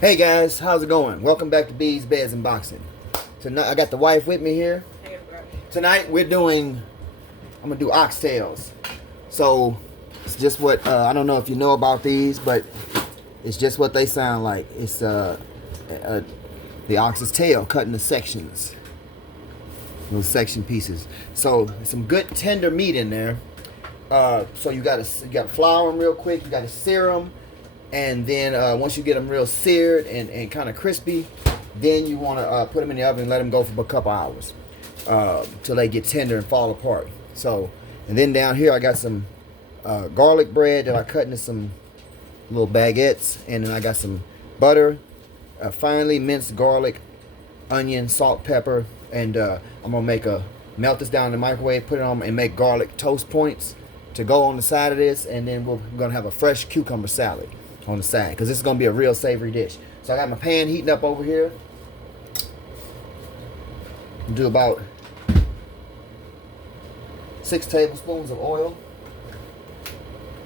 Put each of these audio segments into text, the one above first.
Hey guys, how's it going? Welcome back to Bees, Beds, and Boxing. Tonight I got the wife with me here. Tonight I'm gonna do oxtails. So it's just what I don't know if you know about these, but it's just what they sound like. It's the ox's tail cut into sections, little section pieces. So some good tender meat in there. So you gotta flour them real quick. You gotta sear them. And then once you get them real seared and kind of crispy, then you want to put them in the oven and let them go for a couple hours till they get tender and fall apart. So, and then down here I got some garlic bread that I cut into some little baguettes, and then I got some butter, finely minced garlic, onion, salt, pepper, and I'm gonna melt this down in the microwave, put it on, and make garlic toast points to go on the side of this, and then we're gonna have a fresh cucumber salad on the side, because this is going to be a real savory dish. So I got my pan heating up over here. Do about 6 tablespoons of oil,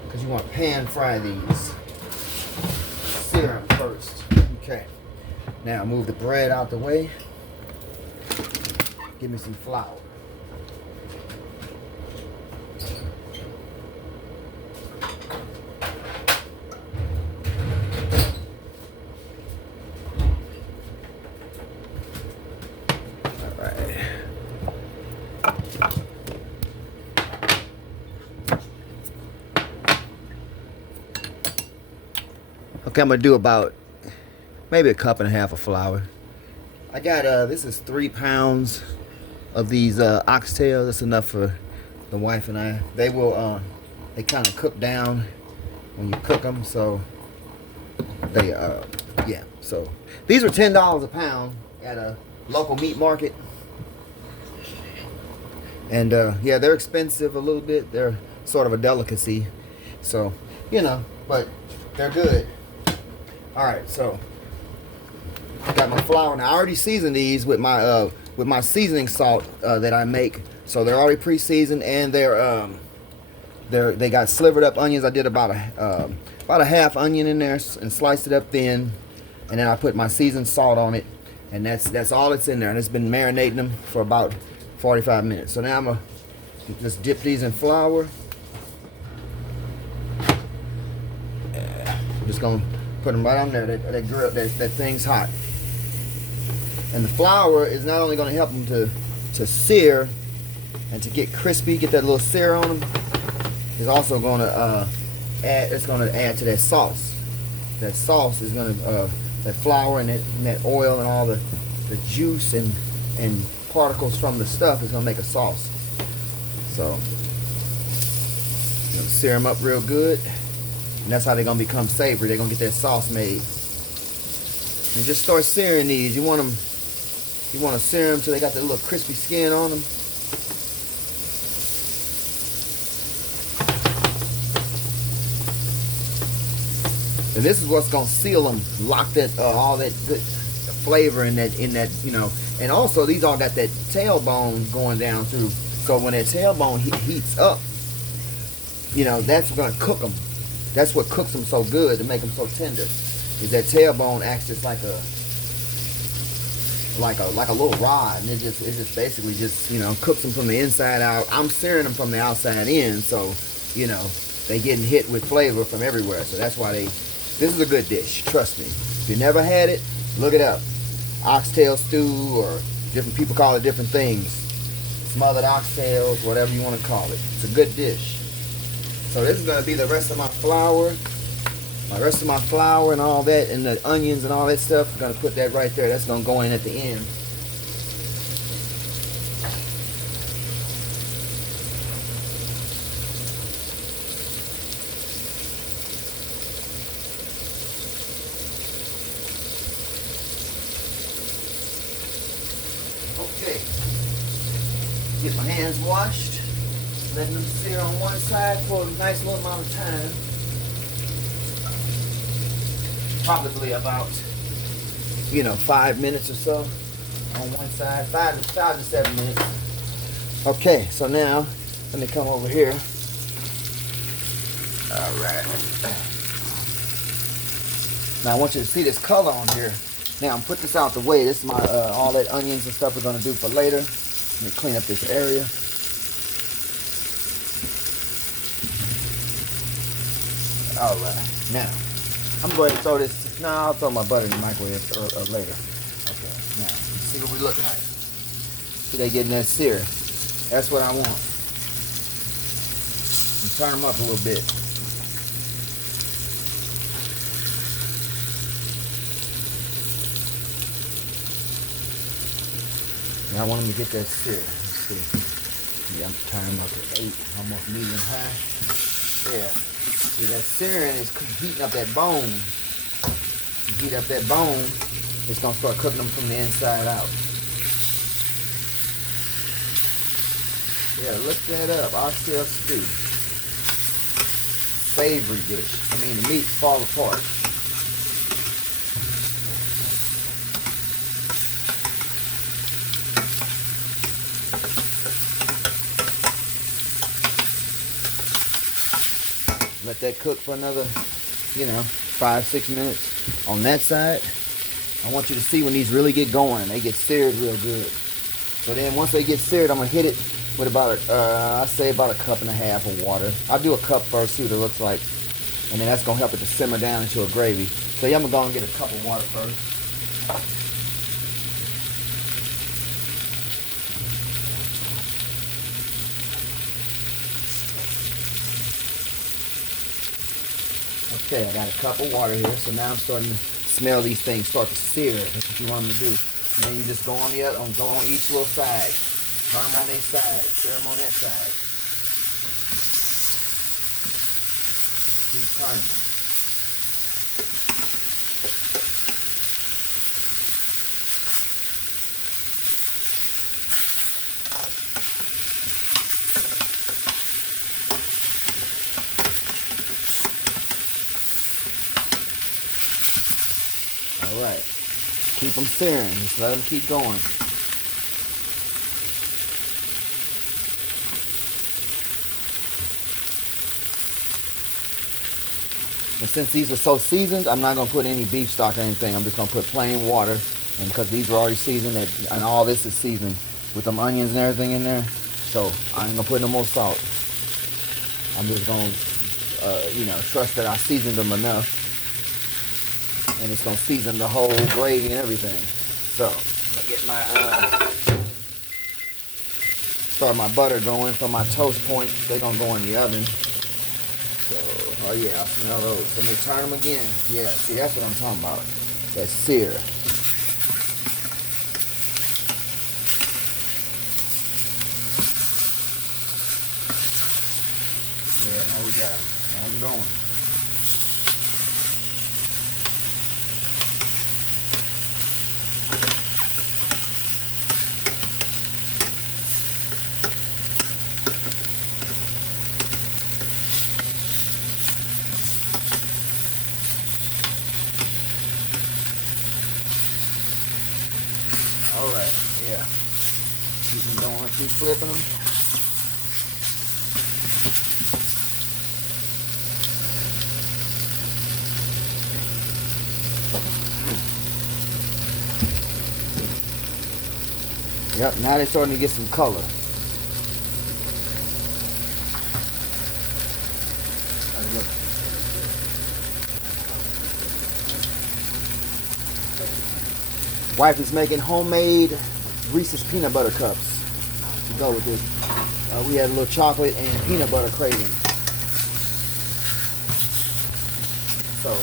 because you want to pan fry these. Sear them first. Okay. Now move the bread out the way. Give me some flour. Okay, I'm gonna do about maybe a cup and a half of flour. I got this is 3 pounds of these oxtails. That's enough for the wife and I. They will they kind of cook down when you cook them, so they yeah. So these are $10 a pound at a local meat market, and yeah, they're expensive a little bit. They're sort of a delicacy, so you know, but they're good. All right, so I got my flour now. I already seasoned these with my seasoning salt that I make, so they're already pre-seasoned, and they got slivered up onions. I did about a half onion in there and sliced it up thin, and then I put my seasoned salt on it, and that's all that's in there. And it's been marinating them for about 45 minutes. So now I'm gonna just dip these in flour. I'm just gonna put them right on there. That grill, that thing's hot. And the flour is not only going to help them to sear and to get crispy, get that little sear on them. It's also going to add. It's going to add to that sauce. That sauce is going to that flour and that oil and all the juice and particles from the stuff is going to make a sauce. So I'm going to sear them up real good. And that's how they're going to become savory. They're going to get that sauce made. And just start searing these. You want to sear them till they got that little crispy skin on them. And this is what's going to seal them, lock that all that good flavor in that, you know. And also these all got that tailbone going down through. So when that tailbone heats up, you know, that's going to cook them. That's what cooks them so good to make them so tender. Is that tailbone acts just like a little rod, and it just basically just, you know, cooks them from the inside out. I'm searing them from the outside in, so you know they getting hit with flavor from everywhere. So that's why this is a good dish. Trust me. If you never had it, look it up. Oxtail stew, or different people call it different things. Smothered oxtails, whatever you want to call it. It's a good dish. So this is going to be the rest of my flour. And all that, and the onions and all that stuff. I'm going to put that right there. That's going to go in at the end. Okay. Get my hands washed. Letting them sear on one side for a nice little amount of time. Probably about, 5 minutes or so on one side. 5 to 7 minutes. Okay, so now let me come over here. All right. Now I want you to see this color on here. Now I'm put this out the way. This is my all that onions and stuff we're gonna do for later. Let me clean up this area. All right. Now I'm going to throw this. No, I'll throw my butter in the microwave later. Okay. Now let's see what we look like. See, they getting that sear. That's what I want. And turn them up a little bit. Now I want them to get that sear. Let's see. Yeah, I'm turning them up to 8, almost medium high. Yeah. See, that searing is heating up that bone. You heat up that bone, it's gonna start cooking them from the inside out. Yeah, look that up. Oxtail stew. Savory dish. I mean, the meat fall apart. Let that cook for another, 5-6 minutes on that side. I want you to see when these really get going. They get seared real good. So then once they get seared, I'm gonna hit it with about I say about a cup and a half of water. I'll do a cup first, see what it looks like, and then that's gonna help it to simmer down into a gravy. So yeah, I'm gonna go and get a cup of water first. Okay, I got a cup of water here, so now I'm starting to smell these things start to sear. That's what you want them to do. And then you just go on go on each little side. Turn them on their side, sear them on that side. Just keep turning them. Alright, keep them searing, just let them keep going. And since these are so seasoned, I'm not going to put any beef stock or anything. I'm just going to put plain water. And because these are already seasoned, and all this is seasoned with them onions and everything in there, so I ain't going to put no more salt. I'm just going to, trust that I seasoned them enough. And it's going to season the whole gravy and everything. So, I'm going to get my, start my butter going for my toast points. They're going to go in the oven. So, oh yeah, I smell those. So, let me turn them again. Yeah, see, that's what I'm talking about. That sear. Yeah, now we got them. Now I'm going. Alright, yeah. Keep them going, keep flipping them. Yep, now they're starting to get some color. Wife is making homemade Reese's peanut butter cups to go with this. We had a little chocolate and peanut butter craving. So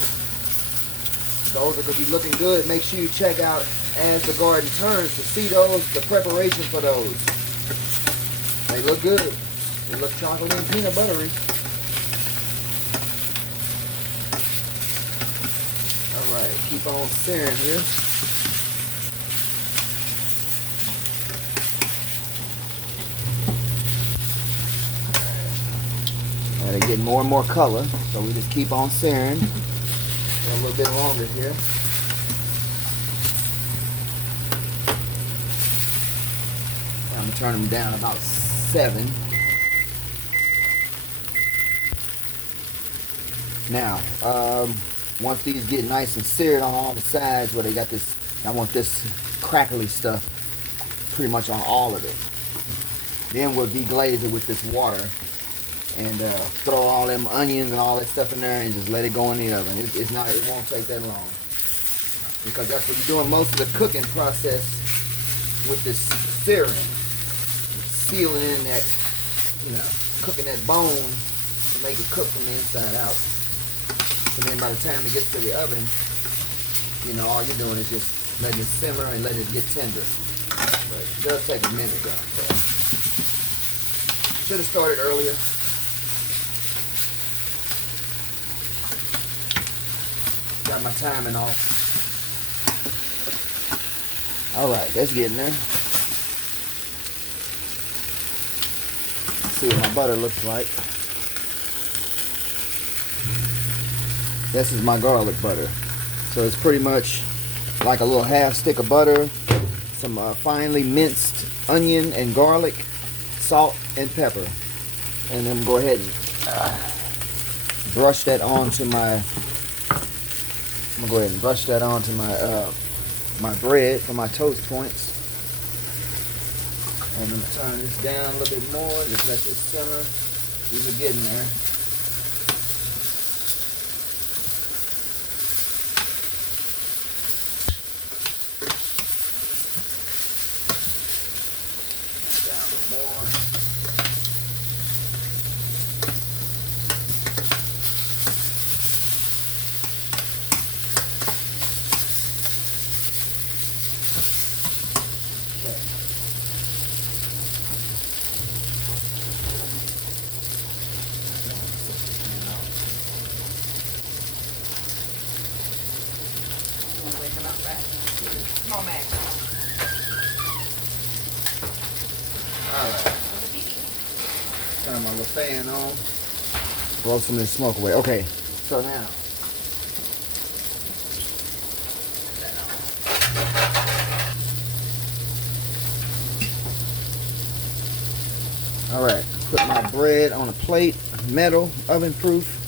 those are going to be looking good. Make sure you check out As the Garden Turns to see those, the preparation for those. They look good. They look chocolate and peanut buttery. Alright, keep on searing here. They're getting more and more color, so we just keep on searing for a little bit longer here. I'm gonna turn them down about 7. Now, Once these get nice and seared on all the sides where they got this, I want this crackly stuff pretty much on all of it. Then we'll deglaze it with this water and throw all them onions and all that stuff in there and just let it go in the oven. It won't take that long, because that's what you're doing most of the cooking process with this searing, sealing in that, cooking that bone to make it cook from the inside out. So then by the time it gets to the oven, all you're doing is just letting it simmer and letting it get tender. But it does take a minute though. So. Should have started earlier. Got my timing off. Alright, that's getting there. Let's see what my butter looks like. This is my garlic butter. So it's pretty much like a little half stick of butter, some finely minced onion and garlic, salt and pepper. And then go ahead and brush that onto my, my bread for my toast points. And I'm going to turn this down a little bit more, just let this simmer. These are getting there. Come on, Max. Alright. Turn my little fan on. Blow some of this smoke away. Okay, so now. Alright, put my bread on a plate, metal, oven proof.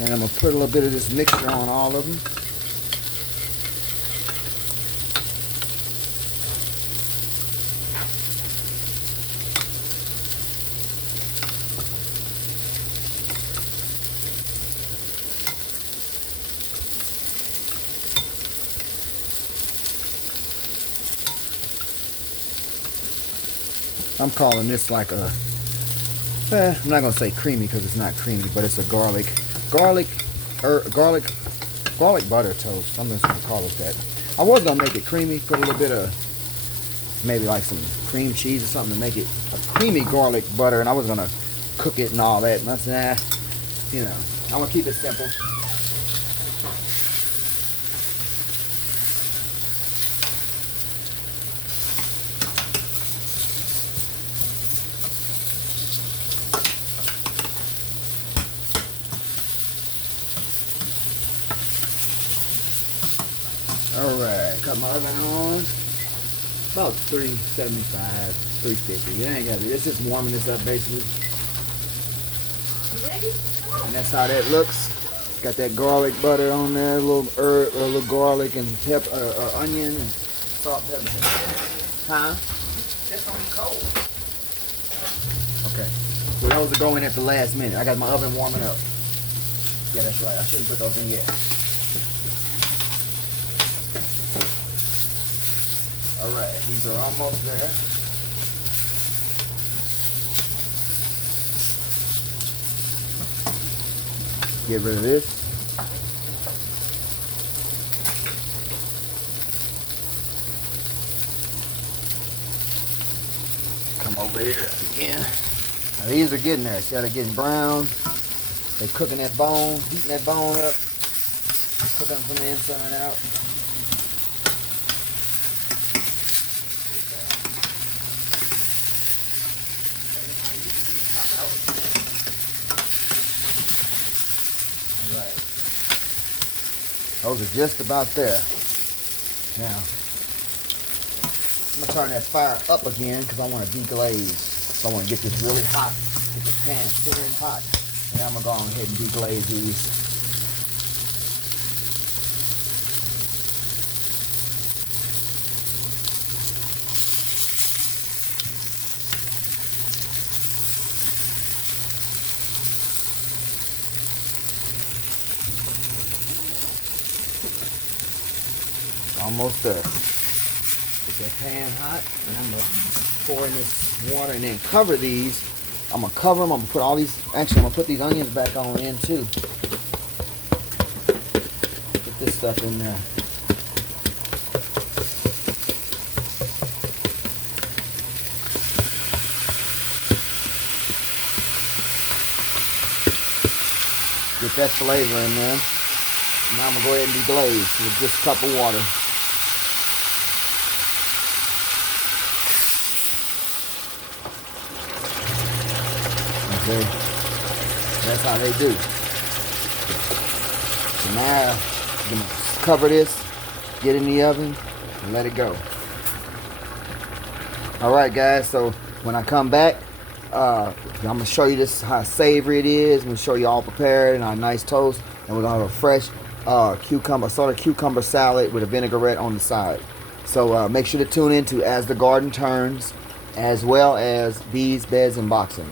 And I'm going to put a little bit of this mixture on all of them. I'm calling this like a, I'm not going to say creamy because it's not creamy, but it's a garlic butter toast. I'm just gonna call it that. I was gonna make it creamy, put a little bit of maybe like some cream cheese or something to make it a creamy garlic butter, and I was gonna cook it and all that. And I said, I'm gonna keep it simple. Alright, cut my oven on. About 375, 350. It ain't gotta be. It's just warming this up basically. You ready? Come on. And that's how that looks. Got that garlic butter on there, a little herb, a little garlic and pepper, onion and salt, pepper. Huh? That's gonna be cold. Okay. So those are going at the last minute. I got my oven warming up. Yeah, that's right. I shouldn't put those in yet. Alright, these are almost there. Get rid of this. Come over here again. Now these are getting there. See how they're getting brown? They're cooking that bone, heating that bone up. Cooking them from the inside out. Those are just about there. Now, I'm going to turn that fire up again because I want to deglaze. So I want to get this really hot, get the pan searing hot. And I'm gonna go on ahead and deglaze these. Almost done. Get that pan hot, and I'm gonna pour in this water and then cover these. I'm gonna cover them. I'm gonna put all these. Actually, I'm gonna put these onions back on in too. Put this stuff in there. Get that flavor in there. Now I'm gonna go ahead and deglaze with just a cup of water. Okay, that's how they do. So now I'm gonna cover this, get in the oven, and let it go. All right, guys. So when I come back, I'm gonna show you this how savory it is. I'm gonna show you all prepared and our nice toast, and we're gonna have a fresh sort of cucumber salad with a vinaigrette on the side. So make sure to tune in to As the Garden Turns, as well as Bees, Beds, and Boxing.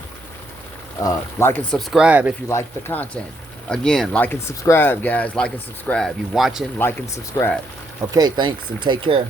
Like and subscribe if you like the content. Again, like and subscribe, guys. Like and subscribe. You watching, like and subscribe. Okay, thanks and take care.